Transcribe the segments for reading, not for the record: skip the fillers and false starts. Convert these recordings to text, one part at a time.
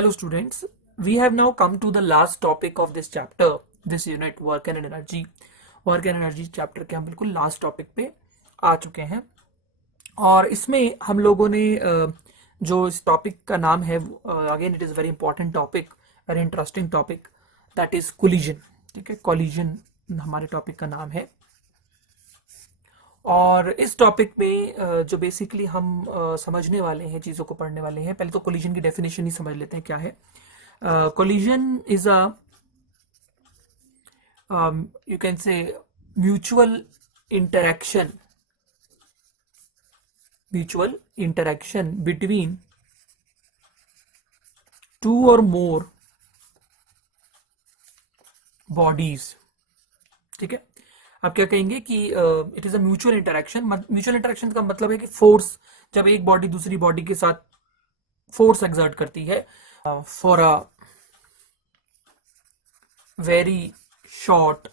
Hello students, we have now come to the last topic of this chapter, this unit work and energy. Work and energy chapter के हम बिल्कुल last topic पे आ चुके हैं और इसमें हम लोगों ने जो इस टॉपिक का नाम है, again it is very important topic, very interesting topic, that is collision. ठीक है, कोलिजन हमारे टॉपिक का नाम है. और इस टॉपिक में जो बेसिकली हम समझने वाले हैं, चीज़ों को पढ़ने वाले हैं, पहले तो कोलिजन की डेफिनेशन ही समझ लेते हैं क्या है. Collision is a you can say mutual interaction between two or more bodies. ठीक है, आप क्या कहेंगे कि it is a mutual interaction. Mutual interaction का मतलब है कि फोर्स, जब एक बॉडी दूसरी बॉडी के साथ फोर्स एक्सर्ट करती है for a very short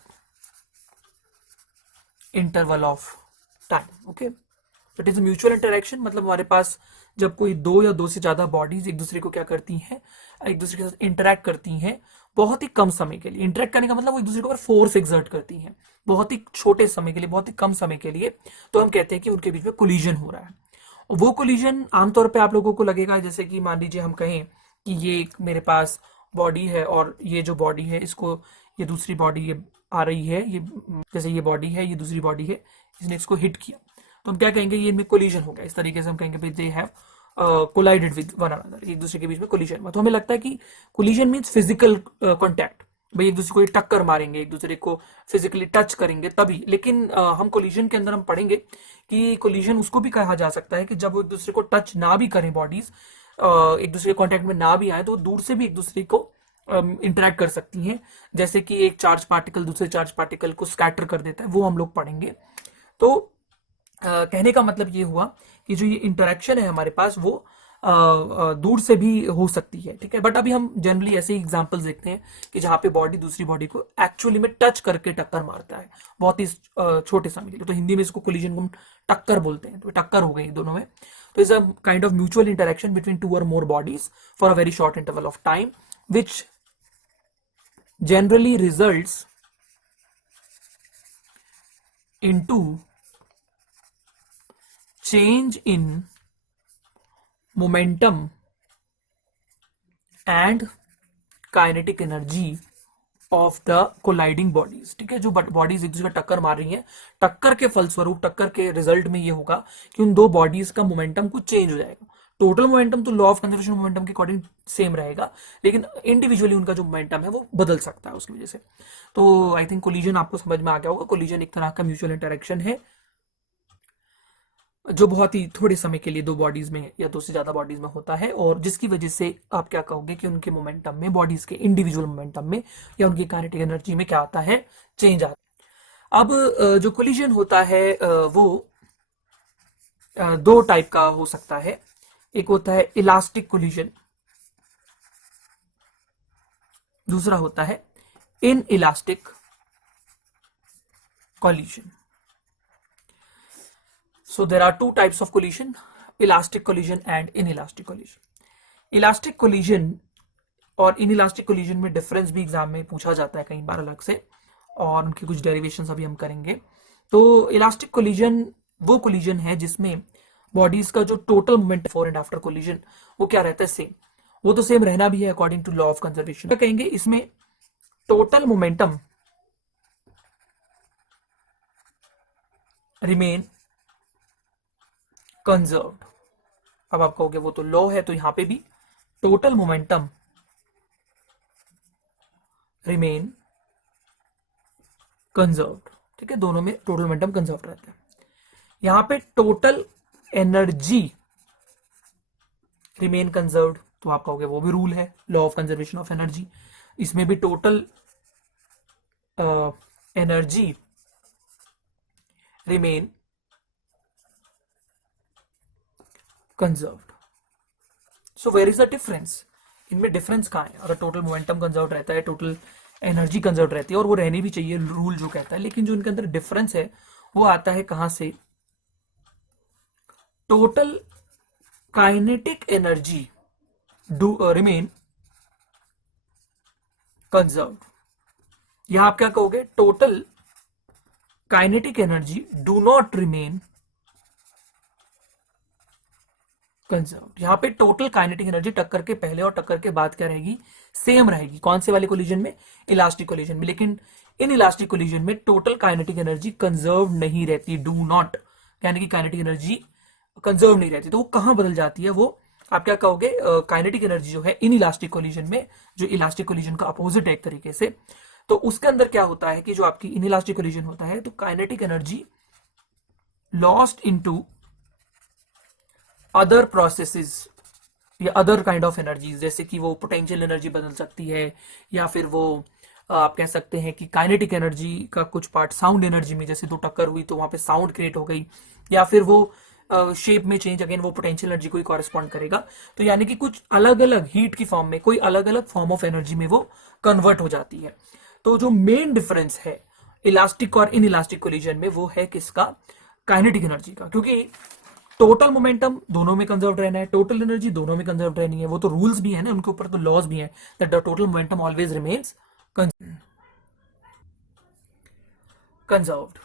interval of time. Okay, it is mutual interaction. मतलब हमारे पास जब कोई दो या दो से ज्यादा बॉडीज एक दूसरे को क्या करती हैं, एक दूसरे के साथ इंटरेक्ट करती हैं बहुत ही कम समय के लिए. इंटरेक्ट करने का मतलब वो एक दूसरे के ऊपर फोर्स एक्सर्ट करती हैं बहुत ही छोटे समय के लिए, बहुत ही कम समय के लिए, तो हम कहते हैं कि उनके बीच में कोलिजन हो रहा है. और वो कोलिजन आमतौर पे आप लोगों को लगेगा जैसे कि मान लीजिए हम कहें कि ये एक मेरे पास बॉडी है और ये जो बॉडी है इसको, ये दूसरी बॉडी ये आ रही है, ये जैसे ये बॉडी है, ये दूसरी बॉडी है, इसने इसको हिट किया, तो हम क्या कहेंगे, ये इनमें कोलिजन हो गया. इस तरीके से हम कहेंगे भाई they have collided with one another, एक दूसरे के बीच में कोलिजन हुआ. तो हमें लगता है कि कोलिजन मीन्स फिजिकल कॉन्टैक्ट, भाई एक दूसरे को टक्कर मारेंगे, एक दूसरे को फिजिकली टच करेंगे तभी. लेकिन हम कोलिजन के अंदर हम पढ़ेंगे कि कोलिजन उसको भी कहा जा सकता है कि जब वो एक दूसरे को टच ना भी करें, बॉडीज एक दूसरे के कॉन्टैक्ट में ना भी आए, तो दूर से भी एक दूसरे को इंटरेक्ट कर सकती हैं. जैसे कि एक चार्ज पार्टिकल दूसरे चार्ज पार्टिकल को स्कैटर कर देता है, वो हम लोग पढ़ेंगे. तो कहने का मतलब ये हुआ कि जो ये इंटरेक्शन है हमारे पास वो दूर से भी हो सकती है. ठीक है, बट अभी हम जनरली ऐसे ही एग्जांपल्स देखते हैं कि जहाँ पे बॉडी दूसरी बॉडी को एक्चुअली में टच करके टक्कर मारता है बहुत ही छोटे समय के लिए. तो हिंदी में इसको कोलिजन को हम टक्कर बोलते हैं. तो टक्कर हो गई दोनों में. तो is a kind of mutual interaction between two और more bodies for a very short interval of time, which generally results into change in momentum and kinetic energy of the colliding bodies. ठीक है, जो bodies एक दूसरे को टक्कर मार रही हैं, टक्कर के फलस्वरूप, टक्कर के रिजल्ट में ये होगा कि उन दो बॉडीज का मोमेंटम कुछ चेंज हो जाएगा. टोटल मोमेंटम तो लॉ ऑफ कंजर्वेशन मोमेंटम के अकॉर्डिंग सेम रहेगा, लेकिन इंडिविजुअली उनका जो मोमेंटम है वो बदल सकता है उसकी वजह से. तो आई थिंक कोलिजन आपको समझ में आ गया होगा. कोलिजन एक तरह का म्यूचुअल इंटरेक्शन है जो बहुत ही थोड़े समय के लिए दो बॉडीज में या दो से ज्यादा बॉडीज में होता है, और जिसकी वजह से आप क्या कहोगे कि उनके मोमेंटम में, बॉडीज के इंडिविजुअल मोमेंटम में या उनकी काइनेटिक एनर्जी में क्या आता है, चेंज आता है. अब जो कोलिजन होता है वो दो टाइप का हो सकता है. एक होता है इलास्टिक कोलिजन, दूसरा होता है in elastic collision. So there are two types of collision, elastic collision and inelastic collision. Elastic collision और inelastic collision में डिफरेंस भी एग्जाम में पूछा जाता है कई बार अलग से, और उनकी कुछ डेरिवेशंस अभी हम करेंगे. तो इलास्टिक कोलिजन वो कोलिजन है जिसमें बॉडीज का जो total moment before and after collision वो क्या रहता है, सेम. वो तो सेम रहना भी है according to law of conservation. क्या कहेंगे, इसमें टोटल मोमेंटम रिमेन कंजर्व्ड. अब आप कहोगे वो तो लॉ है, तो यहां पे भी टोटल मोमेंटम रिमेन कंजर्व्ड. ठीक है, दोनों में टोटल मोमेंटम कंजर्व रहता है. यहां पे टोटल एनर्जी रिमेन कंजर्व्ड, तो आप कहोगे वो भी रूल है, law of conservation of energy. इसमें भी total energy remain conserved. So where is the difference, इनमें डिफरेंस कहाँ है. अगर टोटल मोमेंटम कंजर्व रहता है, टोटल एनर्जी कंजर्व रहती है, और वो रहनी भी चाहिए, रूल जो कहता है, लेकिन जो इनके अंदर डिफरेंस है वो आता है कहां से, total kinetic energy remain conserve. यहां आप क्या कहोगे, total kinetic energy do not remain conserve. यहां पे टोटल काइनेटिक एनर्जी टक्कर के पहले और टक्कर के बाद क्या रहेगी, सेम रहेगी। कौन से वाले कोलिजन में, इलास्टिक कोलिजन में। लेकिन इन इलास्टिक कोलिजन में टोटल काइनेटिक एनर्जी कंजर्व नहीं रहती, डू नॉट, यानी कि काइनेटिक एनर्जी कंजर्व नहीं रहती। तो वो कहां बदल जाती है, वो आप क्या कहोगे, काइनेटिक एनर्जी जो है इन इलास्टिक कोलिजन में, जो इलास्टिक कोलिजन का अपोजिट है एक तरीके से, तो उसके अंदर क्या होता है कि जो आपकी इन इलास्टिक कोलिजन होता है, तो kinetic energy lost into other processes या अदर काइंड ऑफ एनर्जीज, जैसे कि वो पोटेंशियल एनर्जी बदल सकती है, या फिर वो आप कह सकते हैं कि काइनेटिक एनर्जी का कुछ पार्ट साउंड एनर्जी में, जैसे तो टक्कर हुई तो वहां पे साउंड क्रिएट हो गई, या फिर वो शेप में चेंज, अगेन वो पोटेंशियल एनर्जी को ही कॉरेस्पॉन्ड करेगा। तो यानी कि कुछ अलग अलग हीट की फॉर्म में, कोई अलग अलग फॉर्म ऑफ एनर्जी में वो कन्वर्ट हो जाती है। तो जो मेन डिफरेंस है इलास्टिक और इन इलास्टिक कोलिजन में, वो है किसका, काइनेटिक एनर्जी का। क्योंकि टोटल मोमेंटम दोनों में कंजर्व रहना है, टोटल एनर्जी दोनों में कंजर्व रहनी है, वो तो रूल्स भी है ना, उनके ऊपर तो लॉज भी है, that the total momentum always remains conserved.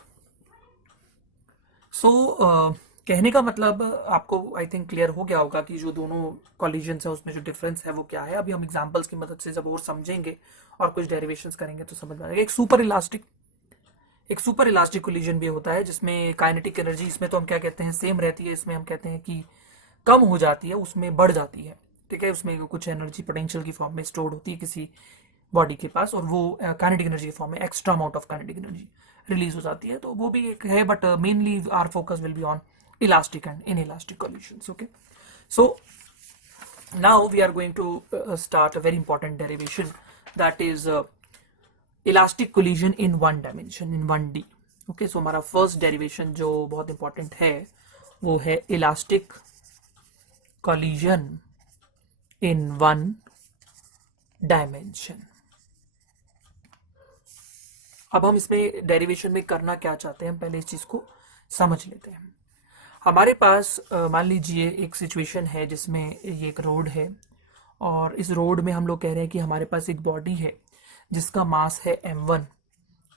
So कहने का मतलब आपको आई थिंक क्लियर हो गया होगा कि जो दोनों कॉलिजन्स है उसमें जो डिफरेंस है वो क्या है। अभी हम एग्जांपल्स की मदद से जब और समझेंगे और कुछ डेरिवेशंस करेंगे तो समझ में आएगा। एक सुपर इलास्टिक कोलिजन भी होता है जिसमें काइनेटिक एनर्जी, इसमें तो हम क्या कहते हैं, सेम रहती है, इसमें हम कहते हैं कि कम हो जाती है, उसमें बढ़ जाती है, ठीक है। उसमें कुछ एनर्जी पोटेंशियल की फॉर्म में स्टोर्ड होती है किसी बॉडी के पास, और वो काइनेटिक एनर्जी की फॉर्म में extra amount of kinetic energy release हो जाती है। तो वो भी एक है, but mainly our focus will be on elastic and inelastic collisions. Okay, so now we are going to start a very important derivation, that is elastic collision in one dimension, in 1D. Okay, so हमारा first derivation जो बहुत important है वो है elastic collision in one dimension. अब हम इसमें derivation में करना क्या चाहते हैं, हम पहले इस चीज को समझ लेते हैं। हमारे पास मान लीजिए एक सिचुएशन है जिसमें ये एक रोड है, और इस रोड में हम लोग कह रहे हैं कि हमारे पास एक बॉडी है जिसका मास है m1,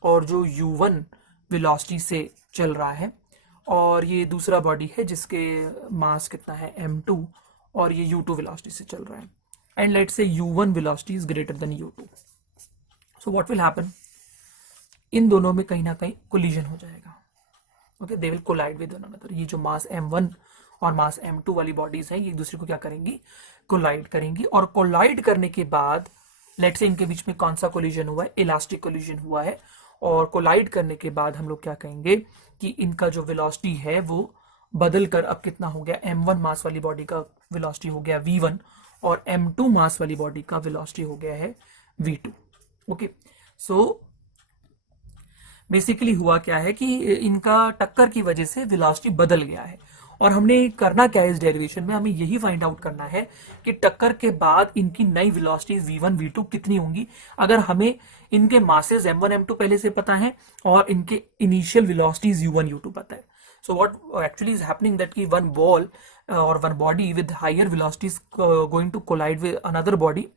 और जो u1 वेलोसिटी से चल रहा है, और ये दूसरा बॉडी है जिसके मास कितना है m2, और ये u2 वेलोसिटी से चल रहा है, and let's say u1 velocity is greater than u2। So what will happen, इन दोनों में कहीं ना कहीं कोलिजन हो जाएगा। Okay, they will collide with one another. ये जो मास m1 और मास m2 वाली बॉडीज हैं, ये एक दूसरे को क्या करेंगी, कोलाइड करेंगी। और कोलाइड करने के बाद लेट्स से इनके बीच में कौन सा कोलिजन हुआ है, इलास्टिक कोलिजन हुआ है। और कोलाइड करने के बाद हम लोग क्या कहेंगे कि इनका जो वेलोसिटी है वो बदल कर अब कितना हो गया, m1 मास वाली बॉडी का वेलोसिटी हो गया v1, और m2 मास वाली बॉडी का वेलोसिटी हो गया है v2। ओके, सो बेसिकली हुआ क्या है कि इनका टक्कर की वजह से वेलोसिटी बदल गया है। और हमने करना क्या है इस डेरिवेशन में, हमें यही फाइंड आउट करना है कि टक्कर के बाद इनकी नई वेलोसिटीज v1 v2 कितनी होंगी। अगर हमें इनके मासेस m1 m2 पहले से पता है और इनके इनिशियल वेलोसिटीज u1 u2 पता है, so what actually is happening that कि वन बॉल और one body with higher velocities going to collide with another body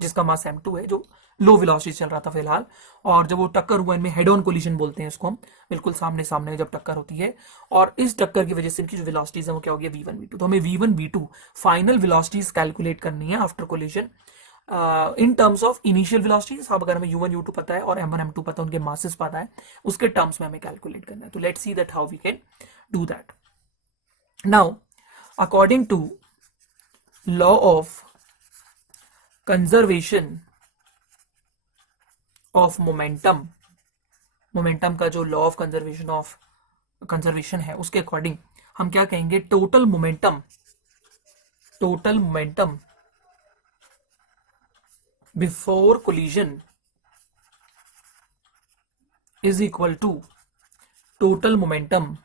जिसका मास m2 है, जो लो वेलोसिटी चल रहा था फिलहाल, और जब वो टक्कर हुआ, इनमें हेड ऑन कोलिजन बोलते हैं इसको हम, बिल्कुल सामने सामने जब टक्कर होती है, और इस टक्कर की वजह से इनकी जो वेलोसिटीज है वो क्या हो गया, v1 v2। तो हमें v1 v2 final velocities calculate करनी है after collision in terms of initial velocities. अब अगर हमें u1 u2 पता है और m1 m2 पता है, उनके मासेस पता है, उसके टर्म्स में हमें कैलकुलेट करना है। तो let's see that how we can do that. Now according to law of conservation of momentum का जो लॉ ऑफ कंजर्वेशन है उसके अकॉर्डिंग हम क्या कहेंगे, total momentum before collision is equal to total momentum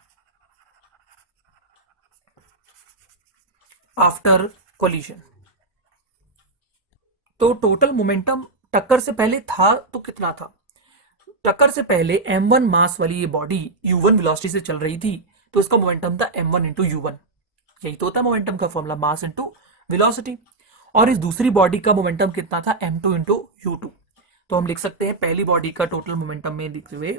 after collision. तो total momentum टक्कर से पहले था तो कितना था, टक्कर से पहले m1 मास वाली ये बॉडी u1 वेलोसिटी से चल रही थी, तो इसका मोमेंटम था m1 इंटू u1। यही तो होता है मोमेंटम का फॉर्मूला, मास इंटू वेलोसिटी। और इस दूसरी बॉडी का मोमेंटम कितना था, m2 इंटू u2। तो हम लिख सकते हैं पहली बॉडी का टोटल मोमेंटम में लिखते हुए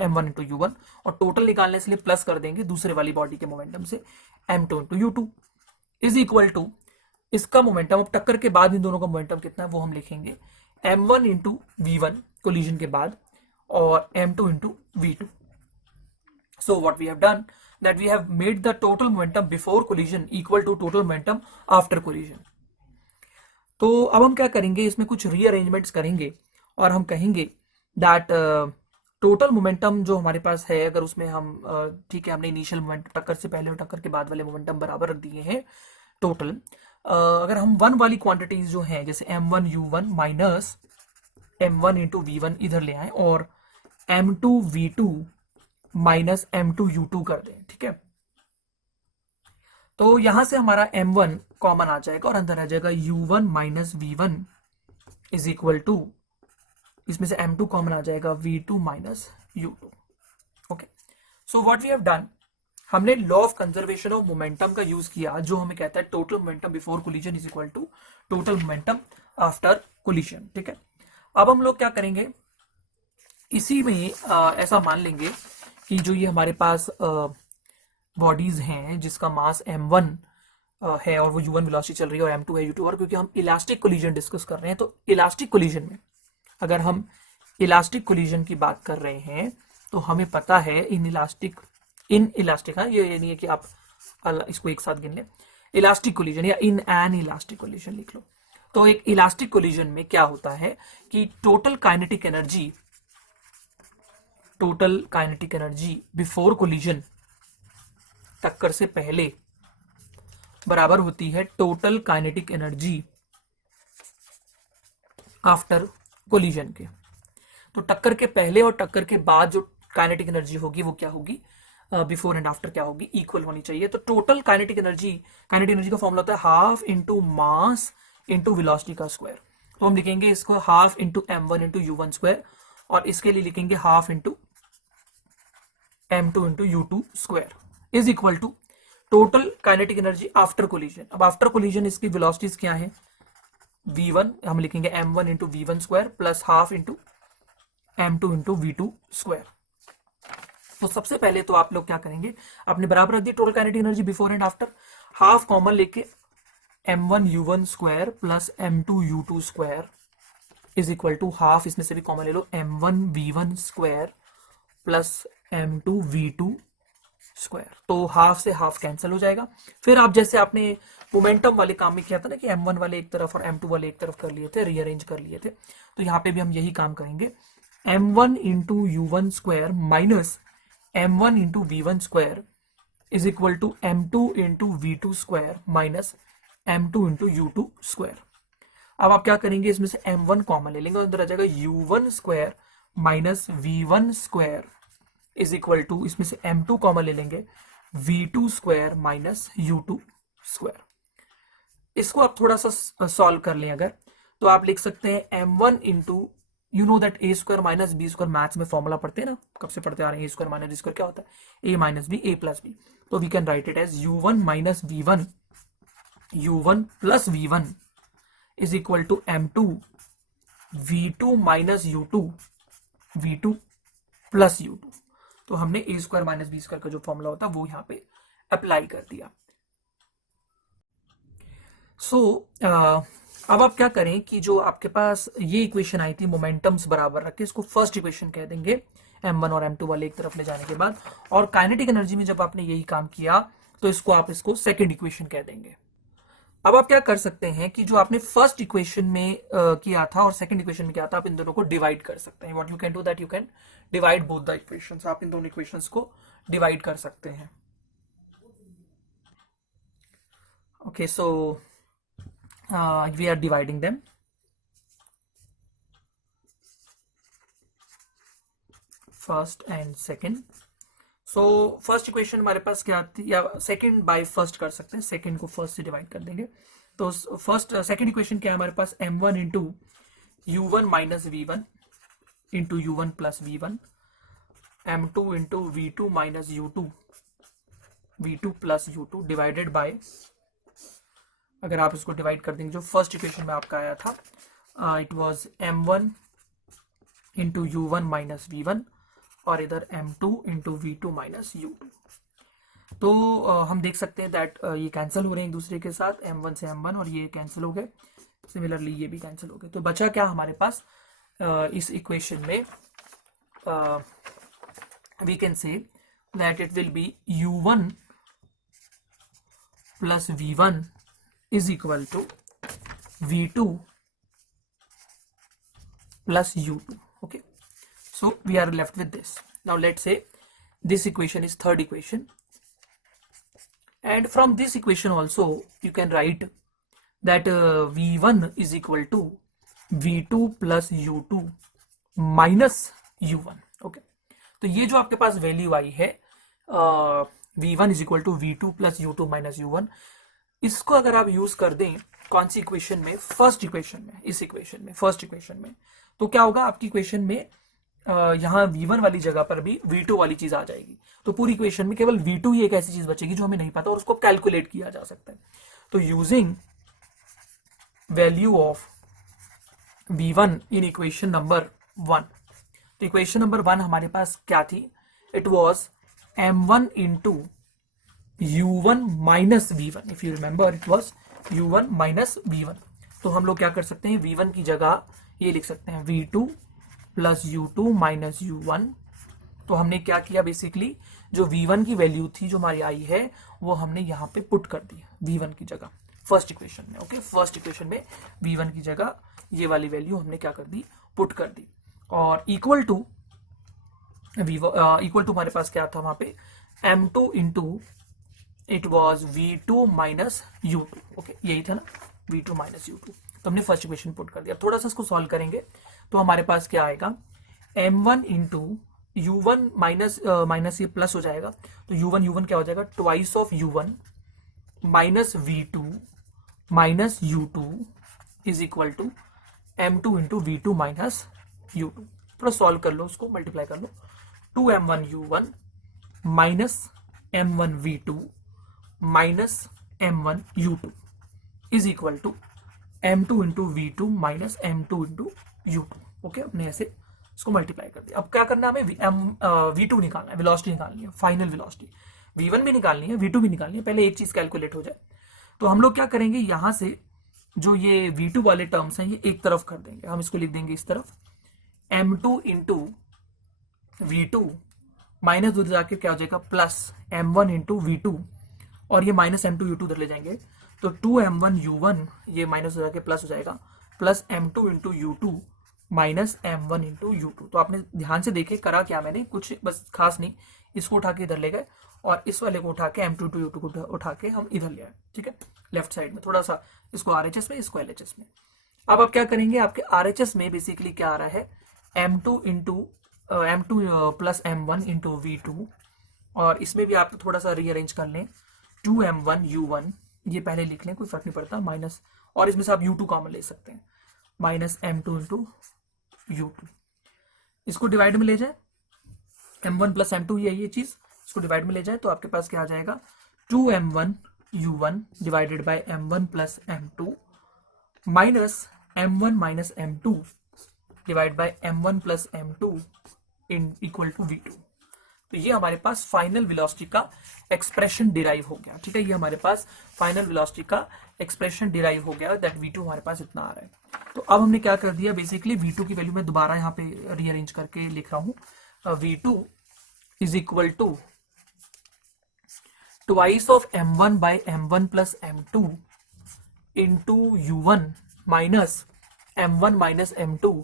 m1 इंटू यू वन, और टोटल निकालने से लिए प्लस कर देंगे दूसरे वाली बॉडी के मोमेंटम से m2 into u two is equal to इसका मोमेंटम, अब टक्कर के बाद इन दोनों का मोमेंटम कितना है वो हम लिखेंगे m1 into we one collision के बाद और m2 into v two. So what we have done that we have made the total momentum before collision equal to total momentum after collision. तो अब हम क्या करेंगे, इसमें कुछ रीअरेंजमेंट्स करेंगे और हम कहेंगे दैट टोटल मोमेंटम जो हमारे पास है, अगर उसमें हम ठीक है हमने इनिशियल मोमेंट टक्कर से पहले और टक्कर के बाद वाले मोमेंटम बराबर रख दिए हैं टोटल, अगर हम वन वाली क्वांटिटीज जो हैं जैसे m1 u1 minus m1 into we one इधर ले आए और m2 v2 minus m2 u2 कर दें, ठीक है. तो यहां से हमारा m1 कॉमन आ जाएगा और अंदर आ जाएगा u1 minus v1 is equal to, इसमें से m2 कॉमन आ जाएगा v2 minus u2. Okay, so what we have done, हमने law of conservation of momentum का यूज किया जो हमें कहता है total momentum before collision is equal to total momentum after collision, ठीक है. अब हम लोग क्या करेंगे, इसी में ऐसा मान लेंगे कि जो ये हमारे पास बॉडीज हैं जिसका मास m1 है और वो u1 वेलोसिटी चल रही है और m2 है u2, और क्योंकि हम इलास्टिक कोलिजन डिस्कस कर रहे हैं तो इलास्टिक कोलिजन में अगर हम इलास्टिक कोलिजन की बात कर रहे हैं तो हमें पता है इन इलास्टिक हाँ, ये नहीं है कि आप इसको एक साथ गिन लें, इलास्टिक कोलिजन या इन एन इलास्टिक कोलिजन लिख लो. तो एक इलास्टिक कोलिजन में क्या होता है कि total kinetic energy before collision टक्कर से पहले बराबर होती है total kinetic energy after collision के. तो टक्कर के पहले और टक्कर के बाद जो काइनेटिक एनर्जी होगी वो क्या होगी, बिफोर एंड आफ्टर क्या होगी, इक्वल होनी चाहिए. तो टोटल काइनेटिक एनर्जी का फॉर्मूला होता है half into mass into velocity का स्क्वायर. तो हम लिखेंगे इसको half into m1 into u1 square और इसके लिए लिखेंगे half into m2 into u2 square is equal to total kinetic energy after collision. अब आफ्टर कोलिजन इसकी वेलोसिटीज क्या है, v1 हम लिखेंगे m1 into v1 square plus half into m2 into v2 square. तो सबसे पहले तो आप लोग क्या करेंगे, आपने बराबर रख दी total kinetic energy before and after, half common लेके m1 u1 square plus m2 u2 square is equal to half, इसमें से भी कॉमन ले लो, m1 v1 square plus m2 v2 square. तो हाफ से हाफ कैंसिल हो जाएगा. फिर आप जैसे आपने मोमेंटम वाले काम में किया था ना कि m1 वाले एक तरफ और m2 वाले एक तरफ कर लिए थे, रीअरेंज कर लिए थे, तो यहाँ पे भी हम यही काम करेंगे. m1 into u1 square minus m1 into v1 square is equal to m2 into v2 square minus m2 into u2 square. अब आप क्या करेंगे, इसमें से m1 कॉमन ले लेंगे और अंदर आ जाएगा u1 square minus v1 square is equal to, इसमें से m2 कॉमन ले लेंगे v2 square minus u2 square. इसको आप थोड़ा सा सॉल्व कर लें अगर, तो आप लिख सकते हैं m1 into, you know that a square minus b square, maths में फॉर्मूला पढ़ते हैं ना, कब से पढ़ते आ रहे हैं, a square minus b square क्या होता है, a minus b, a plus b. तो we can write it as u1 minus v1 u1 plus v1 is equal to m2 v2 minus u2 v2 plus u2. तो हमने a square minus b square का जो formula होता है वो यहाँ पे अप्लाई कर दिया. सो अब आप क्या करें कि जो आपके पास ये इक्वेशन आई थी मोमेंटम्स बराबर रख के, इसको फर्स्ट इक्वेशन कह देंगे m1 और m2 वाले एक तरफ ले जाने के बाद, और काइनेटिक एनर्जी में जब आपने यही काम किया तो इसको सेकंड इक्वेशन कह देंगे. अब आप क्या कर सकते हैं कि जो आपने फर्स्ट इक्वेशन में किया था और सेकंड इक्वेशन में किया था, आप इन दोनों को डिवाइड कर सकते हैं. What you can do that, you can divide both the equations. आप इन दोनों इक्वेशंस को डिवाइड कर सकते हैं. Okay, so we are dividing them. First and second. So first equation हमारे पास क्या थी, या सेकंड बाय फर्स्ट कर सकते हैं, सेकंड को फर्स्ट से डिवाइड कर देंगे. तो सेकंड इक्वेशन क्या है हमारे पास, m1 into u1 minus v1 into u1 plus v1, m2 into v2 minus u2 v2 plus u2 divided by, अगर आप इसको डिवाइड कर देंगे जो फर्स्ट इक्वेशन में आपका आया था, it was m1 into u1 minus v1 और इधर m2 into v2 minus u2। तो हम देख सकते हैं दैट ये कैंसिल हो रहे हैं एक दूसरे के साथ, m1 से m1 और ये कैंसिल हो गए, सिमिलरली ये भी कैंसिल हो गए। तो बचा क्या हमारे पास इस इक्वेशन में, we can say that it will be u1 plus v1 is equal to v2 plus u2. Okay, so we are left with this. Now let's say this equation is third equation, and from this equation also you can write that v1 is equal to v2 plus u2 minus u1. Okay, तो ये जो आपके पास value आई है v1 is equal to v2 plus u2 minus u1, इसको अगर आप use कर दें कौन सी इक्वेशन में, फर्स्ट इक्वेशन में, इस इक्वेशन में, फर्स्ट इक्वेशन में, तो क्या होगा आपकी इक्वेशन में यहाँ v1 वाली जगह पर भी v2 वाली चीज आ जाएगी। तो पूरी इक्वेशन में केवल v2 ही एक ऐसी चीज बचेगी जो हमें नहीं पता और उसको कैलकुलेट किया जा सकता है। तो using value of v1 in equation number 1, तो इक्वेशन नंबर 1 हमारे पास क्या थी, it was m1 into u1 minus v1। If you remember it was u1 minus v1। तो हम लोग क्या कर सकते हैं, v1 की जगह ये लिख सकते हैं v2 plus u2 minus u1। तो हमने क्या किया, बेसिकली जो v1 की वैल्यू थी जो हमारी आई है वो हमने यहाँ पे पुट कर दी v1 की जगह फर्स्ट इक्वेशन में। ओके, फर्स्ट इक्वेशन में v1 की जगह ये वाली वैल्यू हमने क्या कर दी, पुट कर दी, और इक्वल टू हमारे पास क्या था वहां पे m2 into it was v2 minus u2। Okay, यही था ना, v2 माइनस u2। तो हमने फर्स्ट इक्वेशन पुट कर दिया। थोड़ा सा इसको सॉल्व करेंगे तो हमारे पास क्या आएगा, m1 इंटू u1 माइनस ये प्लस हो जाएगा, तो u1 क्या हो जाएगा, twice of u1 minus v2 minus u2 is equal to m2 into v2 minus u2। थोड़ा सॉल्व कर लो, उसको मल्टीप्लाई कर लो, 2m1 u1 minus m1 v2 minus m1 u2 is equal to m2 into v2 minus m2 into u2। Okay, हमने ऐसे इसको multiply कर दिया। अब क्या करना है, हमें v2 निकालना है, वेलोसिटी निकालनी है, फाइनल वेलोसिटी। v1 भी निकालनी है, v2 भी निकालनी है, पहले एक चीज कैलकुलेट हो जाए। तो हम लोग क्या करेंगे, यहां से जो ये v2 वाले टर्म्स हैं ये एक तरफ कर देंगे, हम इसको लिख देंगे इस तरफ, m2 इंटू v2 माइनस दूर जाके क्या हो जाएगा, प्लस m1 इंटू v2, और ये माइनस m2 u2 उधर ले जाएंगे, तो 2m1 u1 ये माइनस हो जाके प्लस हो जाएगा, plus m2 into u2 minus m1 into u2। तो आपने ध्यान से देखे करा क्या मैंने, कुछ बस खास नहीं, इसको उठा के इधर ले गए और इस वाले को उठा के m2 इंटू u2 को उठा के हम इधर ले आए। ठीक है, लेफ्ट साइड में थोड़ा सा इसको RHS में, इसको LHS में। अब आप क्या करेंगे, आपके RHS में बेसिकली क्या आ रहा है, m2 plus m1 into v2, और इसमें भी आप थोड़ा सा रीअरेंज कर लें, 2m1 u1 ये पहले लिख लें, कोई फर्क नहीं पड़ता, माइनस, और इसमें से आप u2 कॉमन ले सकते हैं, माइनस m2 इंटू u2। इसको डिवाइड में ले जाए, m1 प्लस m2 ये चीज, इसको डिवाइड में ले जाए तो आपके पास क्या आ जाएगा, 2m1 u1 divided by m1 plus m2 minus m1 minus m2 divide by m1 plus m2 in equal to v2। तो ये हमारे पास फाइनल वेलोसिटी का एक्सप्रेशन डिराइव हो गया। ठीक है, ये हमारे पास फाइनल वेलोसिटी का एक्सप्रेशन डिराइव हो गया, दैट v2 हमारे पास इतना आ रहा है। तो अब हमने क्या कर दिया, बेसिकली v2 की वैल्यू मैं दोबारा यहाँ पे रीअरेंज करके लिख रहा हूँ, v2 is equal to twice of m1 by m1 plus m2 into u1 minus m1 minus m2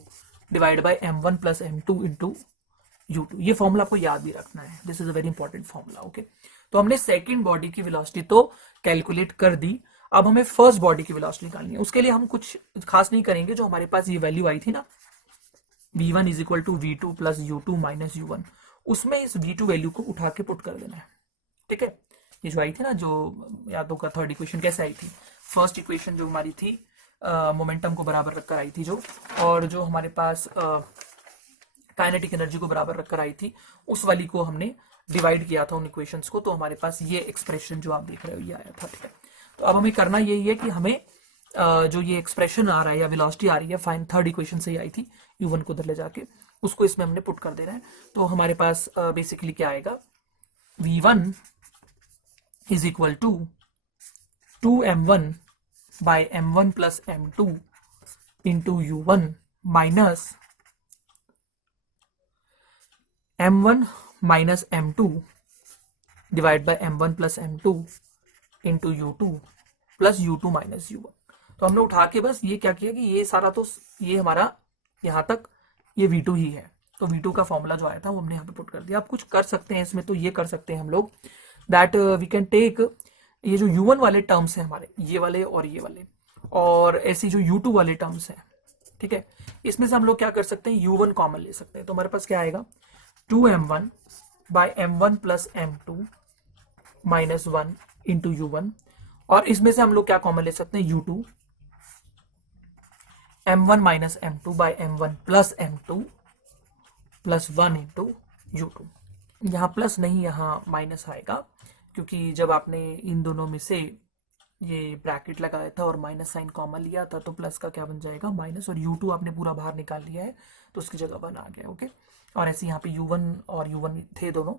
divide by m1 plus m2 into u2। ये फॉर्मूला आपको याद भी रखना है, this is a very important formula. Okay, तो हमने second body की velocity तो कैलकुलेट कर दी, अब हमें फर्स्ट बॉडी की वेलोसिटी निकालनी है। उसके लिए हम कुछ खास नहीं करेंगे, जो हमारे पास ये वैल्यू आई थी ना, v1 is equal to v2 plus u2 minus u1, उसमें इस v2 वैल्यू को उठा के पुट कर देना है। ठीक है, ये जो आई थी ना, जो याद होगा थर्ड इक्वेशन कैसे आई थी, फर्स्ट इक्वेशन जो हमारी थी मोमेंटम को बराबर रखकर आई थी जो, और जो हमारे पास काइनेटिक एनर्जी को बराबर रखकर आई थी, उस वाली को हमने डिवाइड किया था उन इक्वेशंस को, तो हमारे पास ये एक्सप्रेशन जो आप देख रहे हो ये आया था। ठीक है, तो अब हमें करना यही है कि हमें जो ये एक्सप्रेशन आ रहा है या वेलोसिटी आ रही है, फाइन थर्ड इक्वेशन से ही आई थी, u1 को उधर ले जाके, उसको इसमें हमने पुट कर दे रहे हैं। तो हमारे पास बेसिकली क्या आएगा, V1 is equal to 2m1 by m1 plus m2 into U1 minus m1 minus m2 divide by m1 plus m2 into U2 plus U2 minus U1। तो हमने उठा के बस ये क्या किया कि ये सारा, तो ये हमारा यहाँ तक ये V2 ही है, तो V2 का फॉर्मूला जो आया था वो हमने यहाँ पे पुट कर दिया। आप कुछ कर सकते हैं इसमें, तो ये कर सकते हैं हम लोग दैट वी कैन टेक ये जो U1 वाले टर्म्स हैं हमारे, ये वाले और ये वाले, और ऐसी जो U2 वाले टर्म्स हैं, ठीक है, इसमें से हम लोग क्या कर सकते हैं, U1 कॉमन ले सकते हैं। तो हमारे पास क्या आएगा, 2m1 by m1 plus m2 minus 1 into U1, और इसमें से हम लोग क्या कॉमन ले सकते हैं, U2 m1 minus m2 by m1 plus m2 plus 1 into U2। यहाँ प्लस नहीं, यहाँ माइनस आएगा, क्योंकि जब आपने इन दोनों में से ये ब्रैकेट लगाया था और माइनस साइन कॉमन लिया था, तो प्लस का क्या बन जाएगा, माइनस, और U2 आपने पूरा बाहर निकाल लिया है तो उसकी जगह 1 आ गया। ओके, और ऐसे यहाँ पे U1 और U1 थे दोनों,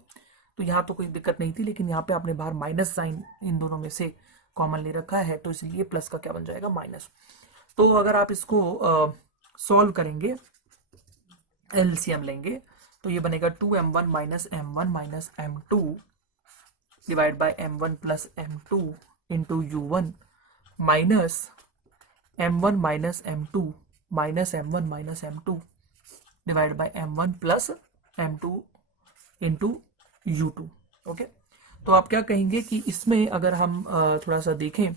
तो यहाँ तो कोई दिक्कत नहीं थी, लेकिन यहाँ पे आपने बाहर माइनस साइन इन दोनों में से कॉमन ले रखा है, तो इसलिए प्लस का क्या बन जाएगा, माइनस। तो अगर आप इसको सॉल्व करेंगे, एलसीएम लेंगे, तो ये बनेगा 2m1 minus m1 minus m2 divide by m1 plus m2 into U1 minus m1 minus m2 minus m1 minus m2 divide by m1 plus m2 into U2। Okay, तो आप क्या कहेंगे कि इसमें अगर हम थोड़ा सा देखें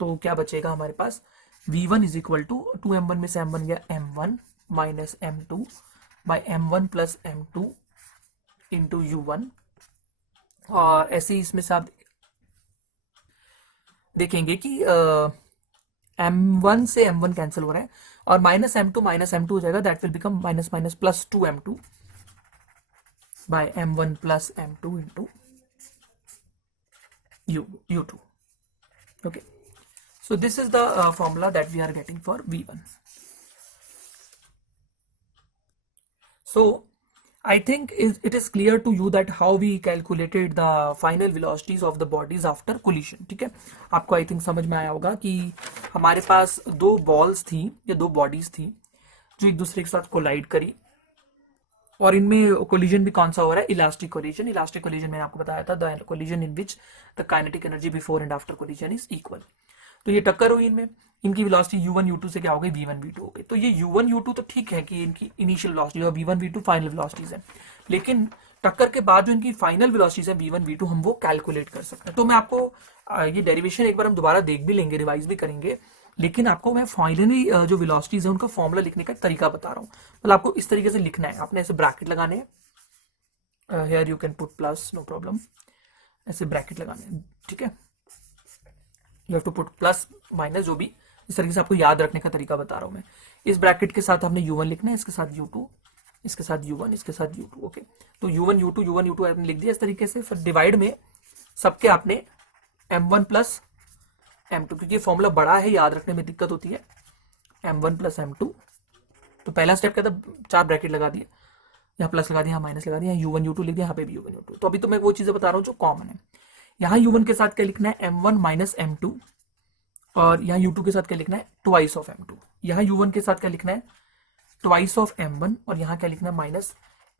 तो क्या बचेगा हमारे पास, V1 is equal to 2m1 में से m1 गया m1 minus m2 by m1 plus m2 into U1, और ऐसे ही इसमें से आप देखेंगे कि m1 से m1 कैंसिल हो रहा है, और माइनस m2 हो जाएगा, that will become minus minus plus 2m2 by m1 plus m2 into U2। Okay, so this is the formula that we are getting for V1. So I think it is clear to you that how we calculated the final velocities of the bodies after collision। ठीक है, आपको I think समझ में आया होगा कि हमारे पास दो बॉल्स थी या दो बॉडीज थी जो एक दूसरे के साथ कोलाइड करी, और इनमें कोलिजन भी कौन सा हो रहा है, इलास्टिक कोलिजन। इलास्टिक कोलिजन मैंने आपको बताया था, the collision in which the kinetic energy before and after collision is equal. तो ये टक्कर हुई इनमें, इनकी वेलोसिटी U1 U2 से क्या हो गई, V1 V2 हो गई। तो ये U1 U2 तो ठीक है कि इनकी इनिशियल वेलोसिटी और V1 V2 फाइनल वेलोसिटीज है, लेकिन टक्कर के बाद जो इनकी फाइनल वेलोसिटीज है V1 V2 हम वो कैलकुलेट कर सकते हैं। तो मैं आपको ये डेरिवेशन एक बार हम दोबारा देख भी लेंगे, रिवाइज भी करेंगे, लेकिन आपको मैं फाइनली जो वेलोसिटीज है उनका फॉर्मूला लिखने का तरीका बता रहा हूँ। मतलब आपको इस तरीके से लिखना है, आपने ऐसे ब्रैकेट लगाने हैं, here you can put plus, no problem, ऐसे ब्रैकेट लगाने हैं, ठीक है, you have to put plus minus, जो भी इस तरीके से आपको याद रखने का तरीका बता रहा हूं मैं। इस ब्रैकेट के साथ हमने U1 लिखना है, इसके साथ U2, इसके साथ U1, इसके साथ U2। ओके, तो U1 U2 आपने लिख दिया इस तरीके से। फिर डिवाइड में सबके आपने m1 प्लस m2, क्योंकि ये फॉर्मूला बड़ा है, याद रखने में दिक्कत होती है, m1 प्लस m2। तो पहला स्टेप क्या था, 4 ब्रैकेट लगा दिए, यहाँ प्लस लगा दिया, यहाँ माइनस लगा दिया, यहाँ U1 U2 लिख दिया, यहाँ पे भी U1 U2। तो अभी तो मैं वो चीजें बता रहा हूँ जो कॉमन है। यहाँ U1 के साथ क्या लिखना है, m1 माइनस m2, और यहाँ U2 के साथ क्या लिखना है, ट्वाइस ऑफ m2। यहाँ U1 के साथ क्या लिखना है, ट्वाइस ऑफ m1, और यहाँ क्या लिखना है, माइनस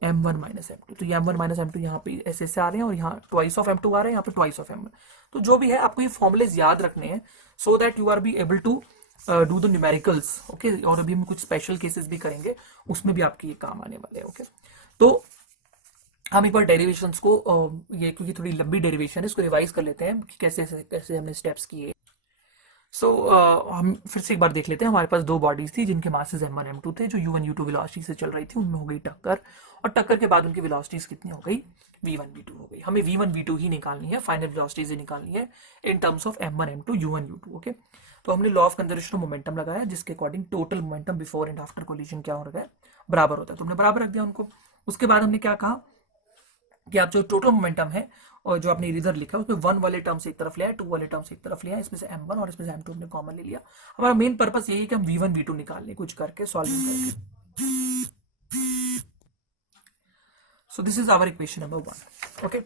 m1 माइनस m2। तो ये m1 माइनस m2 यहाँ पे ऐसे आ रहे हैं, और यहाँ ट्वाइस ऑफ m2 आ रहे हैं, यहाँ पे ट्वाइस ऑफ m1। तो जो भी है आपको ये फॉर्मुलेज याद रखने हैं, so that you are be able to do the numericals. Okay, और अभी हम कुछ स्पेशल केसेस भी करेंगे, उसमें भी आपके ये काम आने वाले हैं। ओके, तो हम एक बार डेरिवेशंस को ये क्योंकि थोड़ी लंबी डेरिवेशन है, इसको रिवाइज कर लेते हैं कि कैसे कैसे हमने स्टेप्स किए। सो हम फिर से एक बार देख लेते हैं। हमारे पास दो बॉडीज थी जिनके मासेस m1 m2 थे, जो U1 U2 वेलोसिटी से चल रही थी, उनमें हो गई टक्कर, और टक्कर के बाद उनकी वेलोसिटीज कितनी हो गई, V1 V2 हो गई। हमें V1 V2 ही निकालनी है, फाइनल वेलोसिटीज ही निकालनी है in terms of m1 m2 U1 U2। Okay, तो हमने law of conservation of momentum लगाया, जिसके according total momentum before and after collision क्या हो रहा है, बराबर होता है। तो हमने बराबर रख दिया उनको। उसके बाद हमने क्या कहा कि आप जो टोटल मोमेंटम है और जो आपने इधर लिखा है उसमें 1 वाले टर्म से एक तरफ लिया है, 2 वाले टर्म से एक तरफ लिया है, इसमें से m1 और इसमें से m2 हमने कॉमन ले लिया। हमारा मेन पर्पस यही है कि हम V1 V2 निकाल लें, कुछ करके सॉल्विंग करके। So this is our equation number 1. Okay,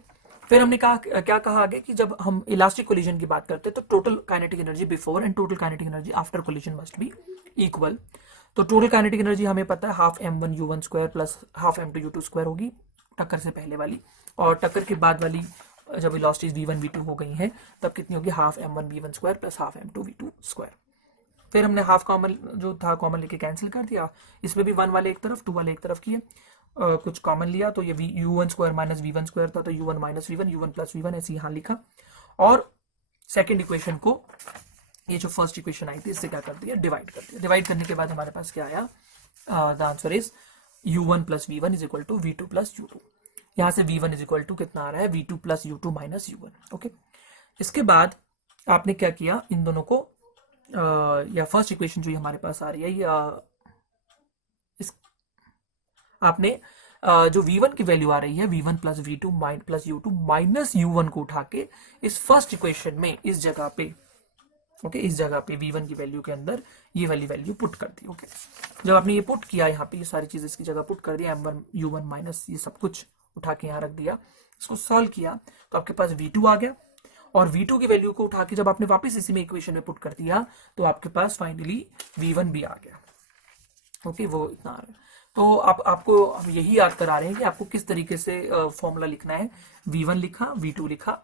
फिर हमने कहा क्या कहा आगे कि जब हम इलास्टिक कोलिजन की बात करते हैं तो total kinetic energy before and total kinetic energy after collision must be equal. तो टोटल काइनेटिक एनर्जी हमें पता है half m1u1 plus half m2u2 होगी टक्कर से पहले वाली, और टक्कर के बाद वाली जब वेलोसिटीज v1 v2 हो गई हैं तब कितनी होगी half m1v1 plus half m2v2. फिर हमने हाफ कॉमन जो था कॉमन लेके कैंसिल कर दिया, इसमें भी 1 वाले एक तरफ 2 वाले एक तरफ किए, कुछ कॉमन लिया तो ये u1 माइनस v1 था तो u1 minus v1 u1 plus v1 ऐसे यहाँ लिखा. और सेकेंड इक्वेशन को ये जो फर्स्ट इक्वेशन आई थी इससे क्या कर दिया, डिवाइड कर दिया. डिवाइड करने के बाद हमारे पास क्या आया, the answer is u1 plus v1 is equal to v2 plus u2. यहाँ से v1 इज इक्वल टू कितना आ रहा है v2 plus u2 minus u1. Okay, इसके बाद आपने क्या किया, इन दोनों को या फर्स्ट इक्वेशन जो हमारे पास आ रही है या आपने जो v1 की वैल्यू आ रही है v1 plus v2 plus u2 minus u1 को उठा के इस फर्स्ट इक्वेशन में इस जगह पे ओके इस जगह पे v1 की वैल्यू के अंदर ये वाली वैल्यू पुट कर दी. ओके, जब आपने ये पुट किया यहाँ पे ये सारी चीज इसकी जगह पुट कर दिया, m1 u1 माइनस ये सब कुछ उठा के यहाँ रख दिया, इसको सॉल्व किया तो आपके पास v2 आ गया, और v2 की वैल्यू को उठा के जब आपने वापस इसी में इक्वेशन में पुट कर दिया तो आपके पास फाइनली v1 भी आ गया. ओके, वो इतना आ रहा है. तो आपको हम यही याद करा रहे हैं कि आपको किस तरीके से फॉर्मूला लिखना है. v1 लिखा, v2 लिखा,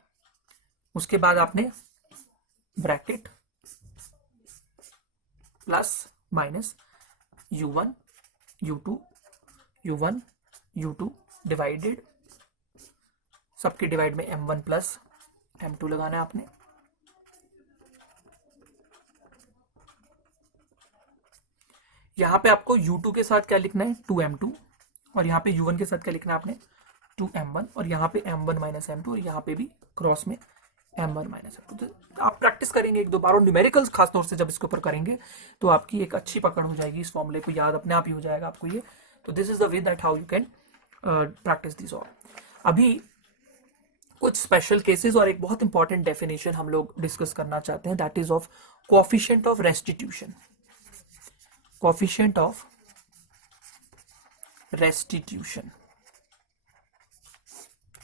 उसके बाद आपने bracket plus minus u1 u2 u1 u2 divided, सबके डिवाइड में m1 प्लस m2 लगाना है आपने. यहां पे आपको u2 के साथ क्या लिखना है 2m2, और यहाँ पे u1 के साथ क्या लिखना है आपने 2m1, और यहाँ पे m1 माइनस m2, और यहाँ पे भी क्रॉस में m1 माइनस m2. तो आप प्रैक्टिस करेंगे एक दो बार, और न्यूमेरिकल्स खासतौर से जब इसके ऊपर करेंगे तो आपकी एक अच्छी पकड़ हो जाएगी, इस फॉर्मूले को याद अपने आप ही हो जाएगा आपको ये. तो this is the way that how you can practice this all. अभी कुछ स्पेशल केसेस और एक बहुत इंपॉर्टेंट डेफिनेशन हम लोग डिस्कस करना चाहते हैं, that is of coefficient of restitution. Coefficient of restitution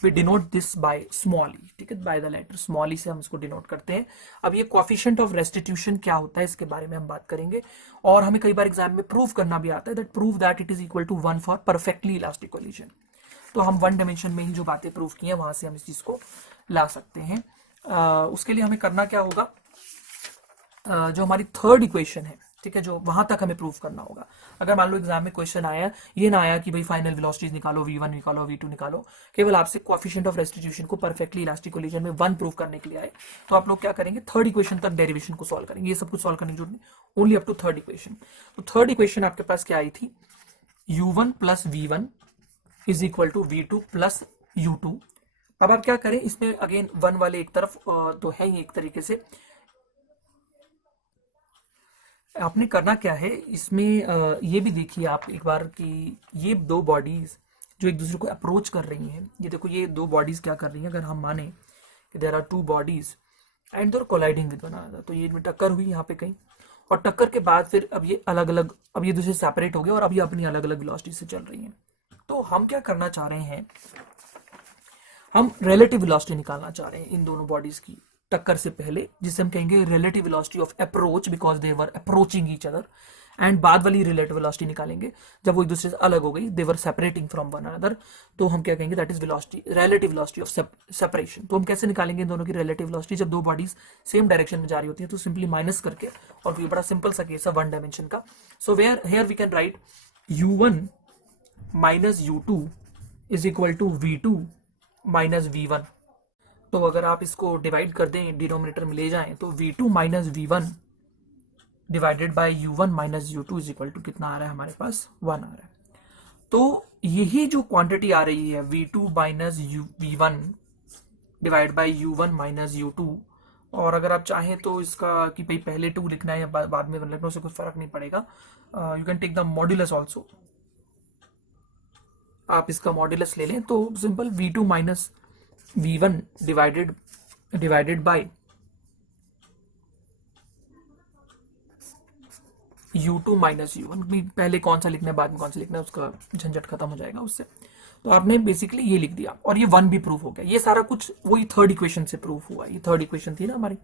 we denote this by small e. ठीक है, by the letter small e से हम इसको डिनोट करते हैं. अब ये कोएफिशिएंट ऑफ रेस्टिट्यूशन क्या होता है इसके बारे में हम बात करेंगे, और हमें कई बार एग्जाम में प्रूव करना भी आता है that prove that it is equal to 1 for perfectly elastic collision. तो हम वन डायमेंशन में ही जो बातें प्रूव की हैं वहां से हम इस चीज को ला सकते हैं. उसके लिए हमें करना क्या होगा, जो हमारी थर्ड इक्वेशन है, ठीक है, जो वहां तक हमें प्रूव करना होगा. अगर मान लो एग्जाम में क्वेश्चन आया, ये ना आया कि भाई फाइनल वेलोसिटीज निकालो, v1 निकालो, v2 निकालो, केवल आपसे कोएफिशिएंट ऑफ रेस्टिट्यूशन को परफेक्टली इलास्टिक कोलिजन में 1 प्रूव करने के लिए आए, तो आप लोग क्या करेंगे, थर्ड इक्वेशन तक डेरिवेशन को सॉल्व करेंगे. ये सब कुछ सॉल्व करने की जरूरत नहीं, only up to third equation. तो थर्ड इक्वेशन आपके पास क्या आई थी, u1 plus v1 is equal to v2 plus u2. अब आप क्या करें, इसमें अगेन 1 वाले एक तरफ तो है ही एक तरीके से, आपने करना क्या है इसमें ये भी देखिए आप एक बार कि ये दो बॉडीज जो एक दूसरे को अप्रोच कर रही हैं, ये देखो ये दो बॉडीज क्या कर रही हैं, अगर हम माने कि there are two bodies and they are colliding with one another, तो ये टक्कर हुई यहाँ पे कहीं, और टक्कर के बाद फिर अब ये अलग अलग, अब ये दूसरे सेपरेट हो गए और अब ये अपनी अलग अलग वेलोसिटी से चल रही हैं. तो हम क्या करना चाह रहे हैं, हम रिलेटिव वेलोसिटी निकालना चाह रहे हैं इन दोनों बॉडीज की टक्कर से पहले, जिसे हम कहेंगे relative velocity of approach because they were approaching each other, and बाद वाली रिलेटिव वेलोसिटी निकालेंगे जब वो एक दूसरे से अलग हो गई, दे वर सेपरेटिंग फ्रॉम वन अनदर, तो हम क्या कहेंगे that is velocity, relative velocity of separation. तो हम कैसे निकालेंगे इन दोनों की रिलेटिव वेलोसिटी, जब दो बॉडीज सेम डायरेक्शन में जा रही होती है तो सिंपली माइनस करके, और ये बड़ा सिंपल सा केस है वन डायमेंशन का. So where here we can write u1 minus u2 is equal to v2 minus v1. तो अगर आप इसको डिवाइड कर दें, डिनोमिनेटर में ले जाएं, तो v2 minus v1 divided by u1 minus u2 is equal to कितना आ रहा है हमारे पास 1 आ रहा है. तो यही जो क्वांटिटी आ रही है v2 minus v1 divide by u1 minus u2, और अगर आप चाहें तो इसका कि भाई पहले 2 लिखना है या बाद में 1 लिखना है, उससे कोई फर्क नहीं पड़ेगा. You can take the modulus also, आप इसका मॉड्यूलस ले लें तो simple v2 minus v1 divided by u2 minus u1, पहले कौन सा लिखना है बाद में कौन सा लिखना है उसका झंझट खत्म हो जाएगा उससे. तो आपने बेसिकली ये लिख दिया और ये 1 भी प्रूफ हो गया। ये सारा कुछ वही थर्ड इक्वेशन से प्रूफ हुआ। ये थर्ड इक्वेशन थी ना हमारी,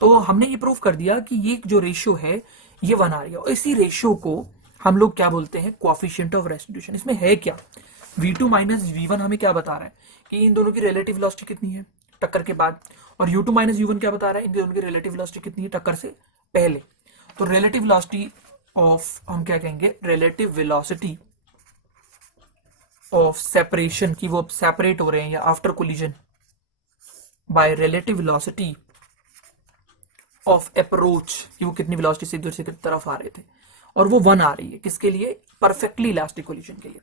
तो हमने ये प्रूफ कर दिया कि ये जो रेशियो है ये 1 आ रही है। और इसी रेशियो को हम लोग क्या बोलते हैं, कोएफिशिएंट ऑफ रेस्टिट्यूशन। इसमें है क्या, v2 माइनस v1 हमें क्या बता रहा है कि इन दोनों की रिलेटिव वेलोसिटी कितनी है टक्कर के बाद, और u2 माइनस u1 क्या बता रहा है, इन दोनों की रिलेटिव वेलोसिटी कितनी है टक्कर से पहले। तो रिलेटिव वेलोसिटी ऑफ, हम क्या कहेंगे, रिलेटिव वेलोसिटी ऑफ सेपरेशन, की वो सेपरेट हो रहे हैं या after collision, by relative velocity of approach, कि वो कितनी वेलोसिटी से दूसरी तरफ आ रहे थे, और वो 1 आ रही है किसके लिए, परफेक्टली इलास्टिक कोलिजन के लिए।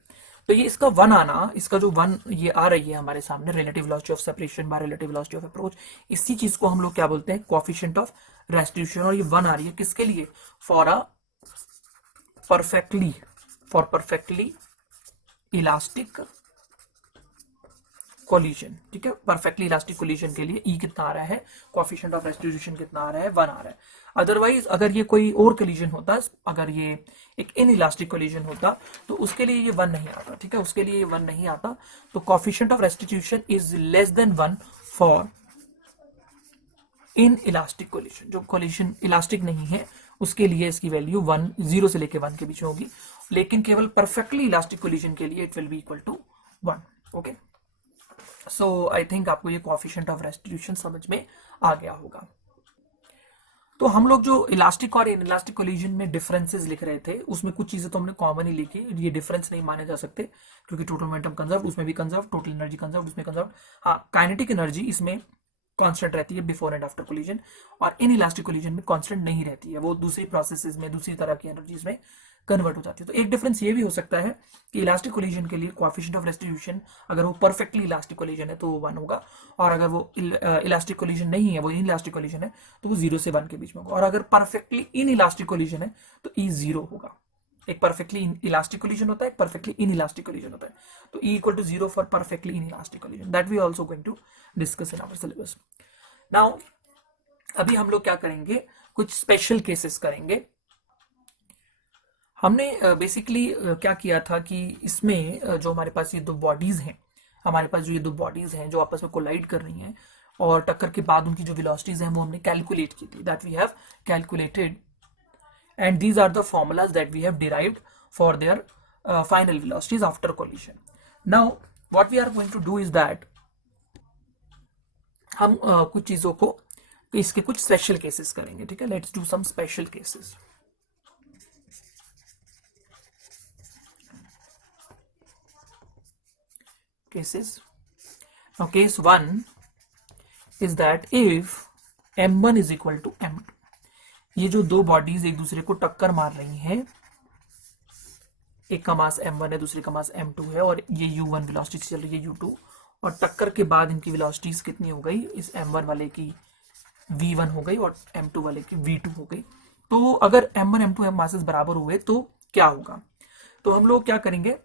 तो ये इसका 1 आना, इसका जो 1 ये आ रही है हमारे सामने, relative velocity of separation by relative velocity of approach, इसी चीज को हम लोग क्या बोलते हैं, कोएफिशिएंट ऑफ रेस्टिट्यूशन। और ये 1 आ रही है किसके लिए, फॉर परफेक्टली इलास्टिक कोलिजन। ठीक है, परफेक्टली इलास्टिक कोलिजन के लिए ई कितना आ रहा है, कोएफिशिएंट ऑफ रेस्टिट्यूशन कितना आ रहा है, 1 आ रहा है। अदरवाइज अगर ये कोई और कोलिजन होता, अगर ये एक इन इलास्टिक कोलिजन होता, तो उसके लिए ये 1 नहीं आता। ठीक है, उसके लिए ये 1 नहीं आता। तो coefficient of restitution is less than 1 for in elastic collision. जो कोलिजन इलास्टिक नहीं है उसके लिए इसकी वैल्यू 1, 0 से लेके 1 के बीच में होगी, लेकिन केवल परफेक्टली इलास्टिक कोलिजन के लिए it will be equal to 1। Okay, so I think आपको ये कोएफिशिएंट ऑफ रेस्टिट्यूशन समझ में आ गया होगा। तो हम लोग जो इलास्टिक और इनइलास्टिक कोलिजन में डिफरेंसेस लिख रहे थे, उसमें कुछ चीजें तो हमने कॉमन ही लिखी, ये डिफरेंस नहीं माने जा सकते क्योंकि टोटल मोमेंटम कंजर्व, उसमें भी कंजर्व, टोटल एनर्जी कंजर्व, उसमें कंजर्व। हाँ, काइनेटिक एनर्जी इसमें कांस्टेंट रहती है बिफोर एंड आफ्टर कोलिजन, और इन इलास्टिक कोलिजन में कांस्टेंट नहीं रहती है, वो दूसरी प्रोसेसेस में दूसरी तरह की एनर्जीज में कन्वर्ट हो जाती है। तो एक डिफरेंस ये भी हो सकता है कि इलास्टिक कोलिजन के लिए कोएफिशिएंट ऑफ रेस्टिट्यूशन, अगर वो परफेक्टली इलास्टिक कोलिजन है तो वो 1 होगा, और अगर वो इलास्टिक कोलिजन नहीं है, वो इन इलास्टिक कोलिजन है, तो वो 0 से 1 के बीच में होगा। और अगर परफेक्टली इन इलास्टिक कोलिजन है तो ई 0 होगा। एक परफेक्टली इलास्टिक कोलिजन होता है, एक परफेक्टली इन इलास्टिक कोलिजन होता है। तो e equal to 0 for perfectly inelastic collision, that we also going to discuss in our syllabus. Now अभी हम लोग क्या करेंगे, कुछ स्पेशल केसेस करेंगे। हमने बेसिकली क्या किया था कि इसमें जो हमारे पास ये दो बॉडीज हैं, हमारे पास जो ये दो बॉडीज हैं जो आपस में कोलाइड कर रही हैं, और टक्कर के बाद उनकी जो वेलोसिटीज हैं वो हमने कैलकुलेट की थी, that we have calculated, and these are the formulas that we have derived for their final velocities after collision. Now what we are going to do is that, हम कुछ चीजों को, इसके कुछ स्पेशल केसेस करेंगे। ठीक है, let's do some special cases. Cases. Now case 1 is that if m1 is equal to m2, ये जो दो बॉडीज एक दूसरे को टक्कर मार रही हैं, एक का मास m1 है, दूसरे का मास m2 है, और ये u1 वेलोसिटी चल रही है u2, और टक्कर के बाद इनकी वेलोसिटीज कितनी हो गई, इस m1 वाले की v1 हो गई और m2 वाले की v2 हो गई। तो अगर m1 m2 मासेस बराबर हुए तो क्या होगा, तो हम लोग क्या करेंगे,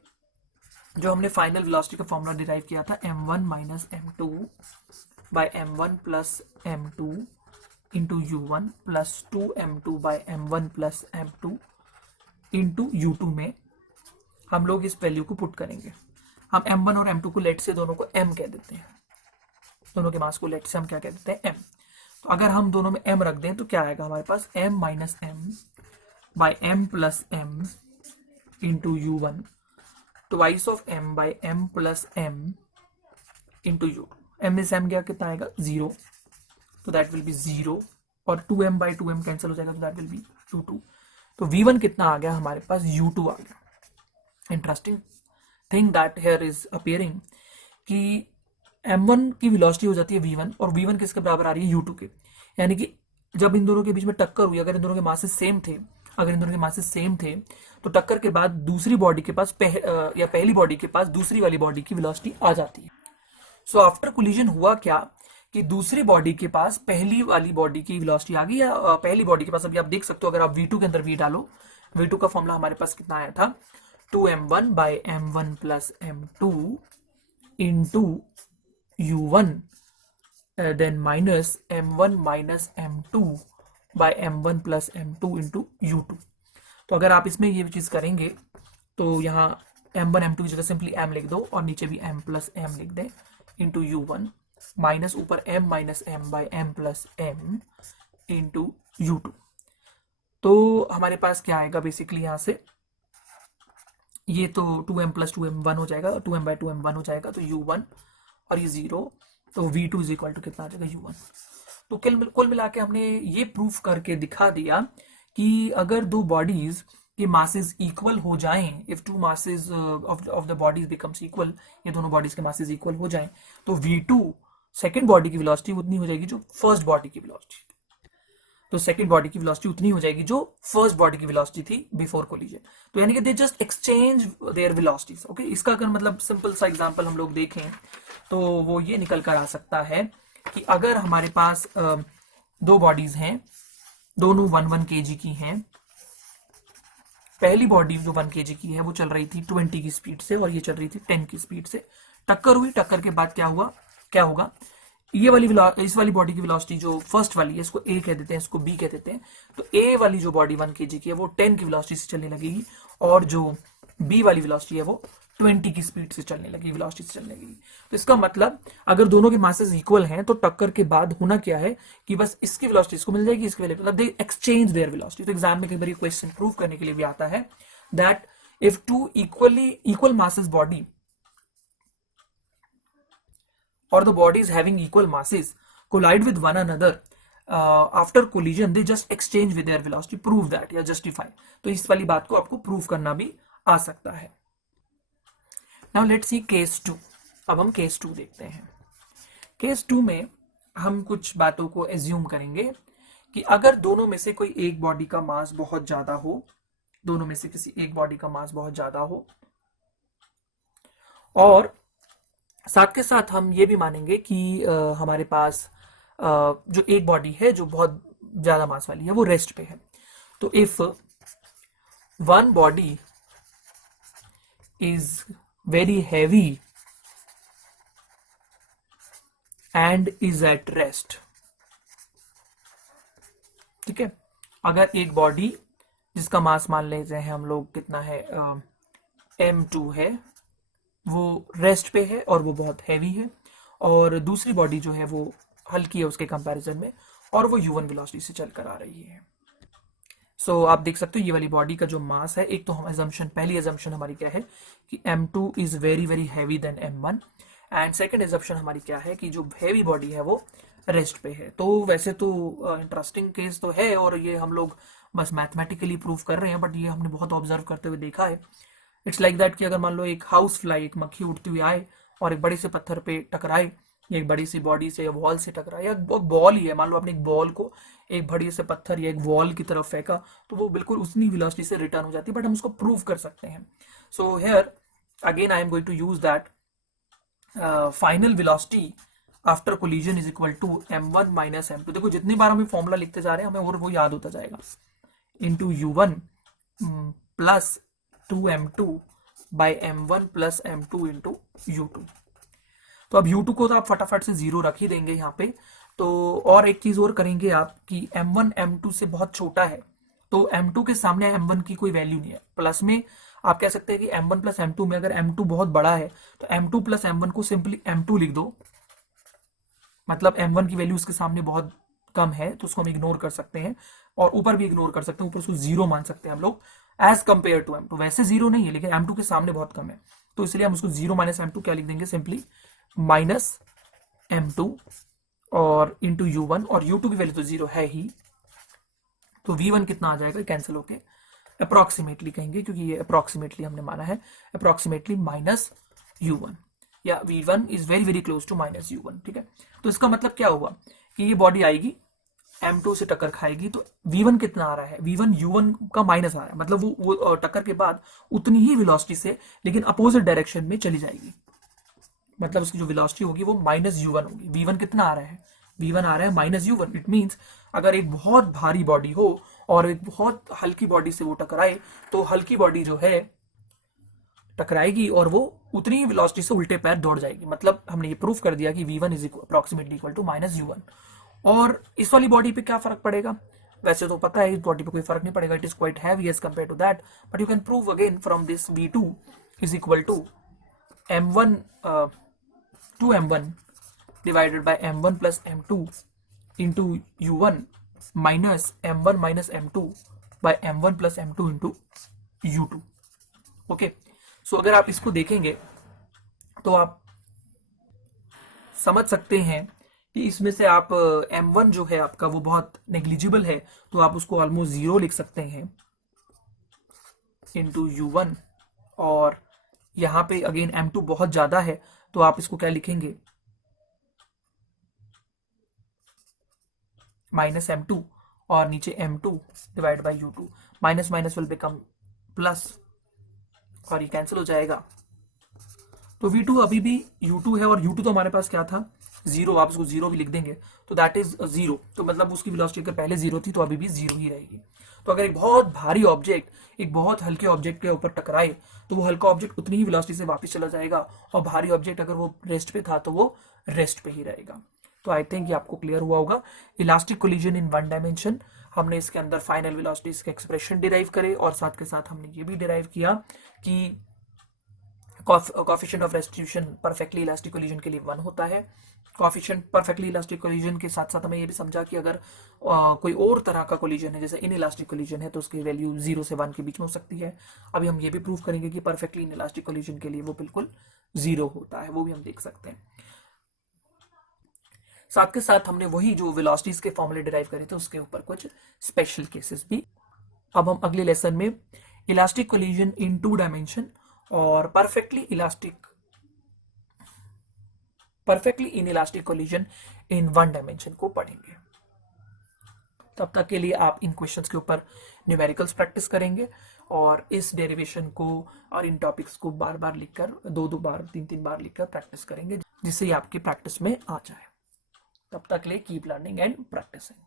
जो हमने फाइनल वेलोसिटी का फॉर्मूला डिराइव किया था, m1 minus m2 by m1 plus m2 into u1 plus 2m2 by m1 plus m2 into u2 में हम लोग इस वैल्यू को पुट करेंगे। हम m1 और m2 को लेट से दोनों को m कह देते हैं, दोनों के मास को लेट से हम क्या कह देते हैं, m। तो अगर हम दोनों में m रख दें तो क्या आएगा हमारे पास, m minus m by m plus m into u1 twice of m by m plus m into u। m में से m गया कितना आएगा, 0, तो दैट विल बी 0, और 2m बाई 2m कैंसिल हो जाएगा, तो दैट विल बी u2। तो v1 कितना आ गया हमारे पास, u2 आ गया। Interesting thing that here is appearing कि m1 की वेलोसिटी हो जाती है v1, और v1 किसके बराबर आ रही है, u2 के। यानी कि जब इन दोनों के बीच में टक्कर हुई, अगर इन दोनों के मासेस सेम थे, अगर इन दोनों के मासेस सेम थे, तो टक्कर के बाद दूसरी बॉडी के पास या पहली बॉडी के पास दूसरी वाली बॉडी की वेलोसिटी आ जाती है। सो आफ्टर कोलिजन हुआ क्या कि दूसरी बॉडी के पास पहली वाली बॉडी की वेलोसिटी आ गई, या पहली बॉडी के पास, अभी आप देख सकते हो, अगर आप v2 के अंदर v डालो, v2 का फॉर्मूला हमारे पास कितना आया था, 2m1 by m1 plus m2 into u1 then minus m1 minus m2 by m1 plus m2 into u2। तो अगर आप इसमें ये चीज करेंगे तो यहाँ m1 m2 की जगह सिंपली m लिख दो और नीचे भी m प्लस m लिख दें इंटू u1 माइनस ऊपर m minus m by m plus m into u2। तो हमारे पास क्या आएगा बेसिकली यहाँ से, ये तो 2m प्लस 2m 1 हो जाएगा, 2m बाई 2m 1 हो जाएगा, तो u1 और ये 0, तो v2 इज इक्वल टू कितना आ जाएगा u1। तो कुल मिला के हमने ये प्रूफ करके दिखा दिया कि अगर दो बॉडीज के मासेस इक्वल हो जाएं, if two masses of the bodies becomes equal, ये दोनों बॉडीज के मासेस इक्वल हो जाएं, तो v2 सेकेंड बॉडी की वेलोसिटी उतनी हो जाएगी जो फर्स्ट बॉडी की वेलोसिटी, तो सेकंड बॉडी की वेलोसिटी उतनी हो जाएगी जो फर्स्ट बॉडी की वेलोसिटी थी बिफोर कोलिजन। तो यानी कि they just exchange there velocities. Okay, इसका अगर मतलब सिंपल सा एग्जांपल हम लोग देखें तो वो ये निकल कर आ सकता है कि अगर हमारे पास दो बॉडीज हैं, दोनों 1 kg की हैं, पहली बॉडी जो 1 kg की है वो चल रही थी 20 की स्पीड से और ये चल रही थी 10 की स्पीड से, टक्कर हुई, टक्कर के बाद क्या होगा, ये वाली इस वाली बॉडी की वेलोसिटी जो फर्स्ट वाली है, इसको ए कह देते हैं, इसको बी कह देते हैं, तो ए वाली जो बॉडी 1 kg की है वो 10 की वेलोसिटी से चलने लगेगी और जो बी वाली वेलोसिटी है वो 20 की स्पीड से चलने लगेगी, वेलोसिटी से चलने लगेगी। तो इसका मतलब अगर दोनों के मासेस इक्वल हैं तो टक्कर के बाद होना क्या है कि बस इसकी वेलोसिटी इसको मिल जाएगी, इसकी मतलब दे एक्सचेंज देयर वेलोसिटी। तो एग्जाम में कई बार क्वेश्चन प्रूव करने के लिए भी आता है that if two equal masses body or the bodies having equal masses collide with one another after collision they just exchange with their velocity, prove that या justify। तो इस वाली बात को आपको प्रूव करना भी आ सकता है। Now let's see case 2। अब हम केस 2 देखते हैं। केस 2 में हम कुछ बातों को एज्यूम करेंगे कि अगर दोनों में से कोई एक बॉडी का मास बहुत ज्यादा हो, दोनों में से किसी एक बॉडी का मास बहुत ज्यादा हो, और साथ के साथ हम ये भी मानेंगे कि हमारे पास जो एक बॉडी है जो बहुत ज्यादा मास वाली है वो रेस्ट पे है। तो if one body is very heavy and is at rest, ठीक है, अगर एक बॉडी जिसका मास मान लेते हैं हम लोग कितना है m2 है, वो रेस्ट पे है और वो बहुत हैवी है, और दूसरी बॉडी जो है वो हल्की है उसके कंपैरिजन में और वो u1 वेलोसिटी से चलकर आ रही है। सो आप देख सकते हो ये वाली बॉडी का जो मास है, एक तो हम assumption, पहली assumption हमारी क्या है कि m2 is very very heavy then m1, and second assumption हमारी क्या है कि जो हैवी बॉडी है वो रेस्ट पे है। तो वैसे तो इंटरेस्टिंग केस तो है और ये हम लोग बस मैथमेटिकली प्रूव कर रहे हैं, बट ये हमने बहुत ऑब्जर्व करते हुए देखा है। इट्स लाइक दैट कि अगर मान लो एक हाउस फ्लाई, एक मक्खी उड़ती हुई आए और एक बड़े से पत्थर पे टकराए, एक बड़ी सी बॉडी से या वॉल से टकराए, या बॉल ही है, मान लो आपने एक बॉल को एक बड़ी से पत्थर या एक वॉल की तरफ फेंका तो वो बिल्कुल उतनी वेलोसिटी से रिटर्न हो जाती है, बट हम उसको प्रूव कर सकते हैं। So here again I am going to use that final velocity after collision is equal to m1 minus m2। देखो जितनी बार हम फॉर्मूला लिखते जा रहे हैं हमें और वो याद होता जाएगा, into u1 plus 2m2 by m1 plus m2 into u2। तो अब u2 को तो आप फटाफट से 0 रख ही देंगे यहाँ पे। तो और एक चीज और करेंगे आप कि m1 m2 से बहुत छोटा है, तो m2 के सामने m1 की कोई वैल्यू नहीं है। प्लस में आप कह सकते हैं कि m1 प्लस m2 में अगर m2 बहुत बड़ा है तो m2 प्लस m1 को सिंपली m2 लिख दो, मतलब m1 की वैल्यू उसके सामने बहुत कम है तो उसको हम इग्नोर कर सकते हैं, और ऊपर भी इग्नोर कर सकते हैं, ऊपर उसको 0 मान सकते हैं हम लोग एज कंपेयर टू m2। वैसे 0 नहीं है लेकिन m2 के सामने बहुत कम है, तो इसलिए हम उसको 0 माइनस m2 क्या लिख देंगे, सिंपली माइनस m2 और इंटू u1, और u2 की वैल्यू तो 0 है ही, तो v1 कितना आ जाएगा, कैंसिल होके अप्रोक्सीमेटली कहेंगे क्योंकि ये अप्रोक्सीमेटली हमने माना है, अप्रोक्सीमेटली माइनस u1, या v1 is very very close to minus u1, ठीक है। तो इसका मतलब क्या हुआ कि ये बॉडी आएगी m2 से टक्कर खाएगी, तो v1 कितना आ रहा है, v1 u1 का माइनस आ रहा है, मतलब वो टक्कर के बाद उतनी ही वेलोसिटी से लेकिन अपोजिट डायरेक्शन में चली जाएगी, मतलब उसकी जो वेलोसिटी होगी वो माइनस u1 होगी। v1 कितना आ रहा है, v1 आ रहा है माइनस u1। इट मीन्स अगर एक बहुत भारी बॉडी हो और एक बहुत हल्की बॉडी से वो टकराए तो हल्की बॉडी जो है टकराएगी और वो उतनी ही वेलोसिटी से उल्टे पैर दौड़ जाएगी। मतलब हमने ये प्रूफ कर दिया कि v1 is approximately equal to minus u1। और इस वाली बॉडी पे क्या फर्क पड़ेगा, वैसे तो पता है इस बॉडी पे कोई फर्क नहीं पड़ेगा, it is quite heavy as compare to that, but you can prove again from this v2 is equal to m1 2m1 divided by m1 plus m2 into u1 minus m1 minus m2 by m1 plus m2 into u2। Okay, so अगर आप इसको देखेंगे तो आप समझ सकते हैं कि इसमें से आप m1 जो है आपका वो बहुत नेग्लिजिबल है, तो आप उसको ऑलमोस्ट 0 लिख सकते हैं इंटू u1, और यहां पे अगेन m2 बहुत ज्यादा है तो आप इसको क्या लिखेंगे माइनस m2, और नीचे m2 divide by u2, minus minus will become plus और ये कैंसिल हो जाएगा। तो v2 अभी भी u2 है और u2 तो हमारे पास क्या था 0, आप इसको 0 भी लिख देंगे तो दैट इज 0, तो मतलब उसकी वेलोसिटी के पहले 0 थी तो अभी भी 0 ही रहेगी। तो अगर एक बहुत भारी ऑब्जेक्ट एक बहुत हल्के ऑब्जेक्ट के ऊपर टकराए तो वो हल्का ऑब्जेक्ट उतनी ही वेलोसिटी से वापस चला जाएगा, और भारी ऑब्जेक्ट अगर वो रेस्ट पे था तो वो रेस्ट पे ही रहेगा। तो आई थिंक ये आपको क्लियर हुआ होगा। Elastic collision in one dimension, हमने इसके अंदर फाइनल वेलोसिटीज के एक्सप्रेशन डिराइव करे, और साथ के साथ हमने ये भी डिराइव किया कि coefficient of restitution perfectly elastic collision के लिए 1 होता है। कोएफिशिएंट परफेक्टली इलास्टिक कोलिजन के साथ साथ हमें ये भी समझा कि अगर कोई और तरह का कोलिजन है जैसे इन इलास्टिक कोलिजन है तो उसकी वैल्यू 0 से 1 के बीच में हो सकती है। अभी हम ये भी प्रूव करेंगे कि परफेक्टली इन इलास्टिक कोलिजन के लिए वो बिल्कुल 0 होता है, वो भी हम देख सकते हैं। साथ के साथ हमने वही जो वेलोसिटीज के फॉर्मूले डिराइव करे थे उसके ऊपर कुछ स्पेशल केसेस भी। अब हम अगले लेसन में इलास्टिक कोलिजन इन 2 डायमेंशन और परफेक्टली इन इलास्टिक कोलिजन इन 1 डायमेंशन को पढ़ेंगे। तब तक के लिए आप इन क्वेश्चंस के ऊपर न्यूमेरिकल्स प्रैक्टिस करेंगे और इस डेरिवेशन को और इन टॉपिक्स को बार बार लिखकर 2-2 बार 3-3 बार लिखकर प्रैक्टिस करेंगे, जिससे ये आपकी प्रैक्टिस में आ जाए। तब तक के लिए कीप लर्निंग एंड प्रैक्टिसिंग।